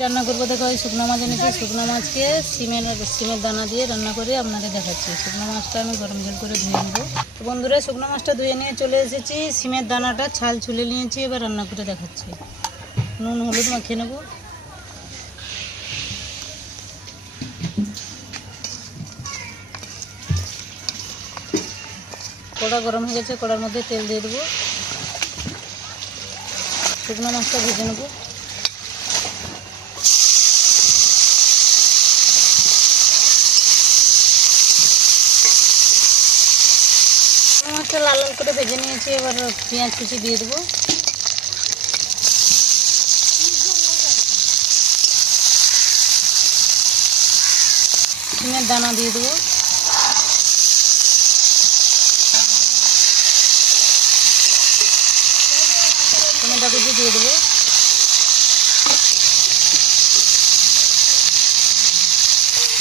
রান্না করবো দেখো, ওই শুকনো মাছ এনেছি। শুকনো মাছকে সিমের দানা দিয়ে রান্না করে আপনাদের দেখাচ্ছি। শুকনো মাছটা আমি গরম জল করে ধুয়ে নেবো। তো বন্ধুরা, শুকনো মাছটা ধুয়ে নিয়ে চলে এসেছি। সিমের দানাটা ছাল ছুলে নিয়েছি, এবার রান্না করে দেখাচ্ছি। নুন হলুদ মাখিয়ে নেবো। কড়া গরম হয়ে গেছে, কড়ার মধ্যে তেল দিয়ে দেবো। শুকনো মাছটা ভেজে নেবো। মাছটা লাল লাল করে ভেজে নিয়েছি, এবার পেঁয়াজ কুচি দিয়ে দেবো। সিমের দানা দিয়ে দেবো। টমেটো কুচি দিয়ে দেবো।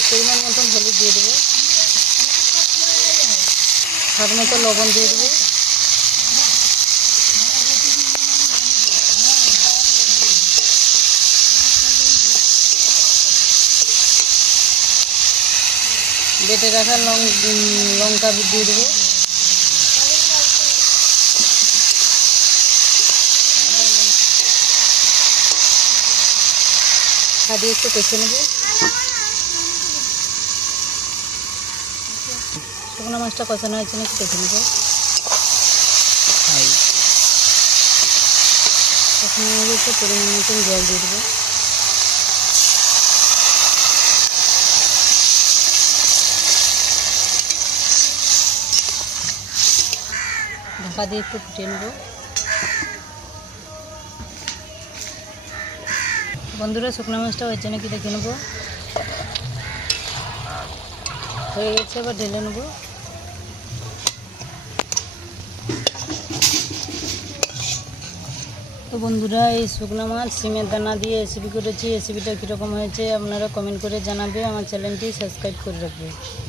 পরিমাণ মতন হলুদ দিয়ে দেবো। স্বাদ মতো লবণ দিয়ে দেবো। বেটে রাখা লঙ্কা দিয়ে দেবো। দিয়ে একটু কষে নেবো। শুকনো মাছটা কষানো হয়েছে না, একটু কষে নেবো। কষানো হয়ে গেছে, পরিমাণ মতন জল দিয়ে দেবো। ঢাকা দিয়ে একটু ফুটিয়ে নেবো। বন্ধুরা, শুকনো মাছটা হয়েছে নাকি দেখে নেবো। হয়ে গেছে, এবার ঢেলে নেবো। তো বন্ধুরা, এই শুকনো মাছ সিমের দানা দিয়ে রেসিপি করেছি। রেসিপিটা কীরকম হয়েছে আপনারা কমেন্ট করে জানাবে। আমার চ্যানেলটি সাবস্ক্রাইব করে রাখবে।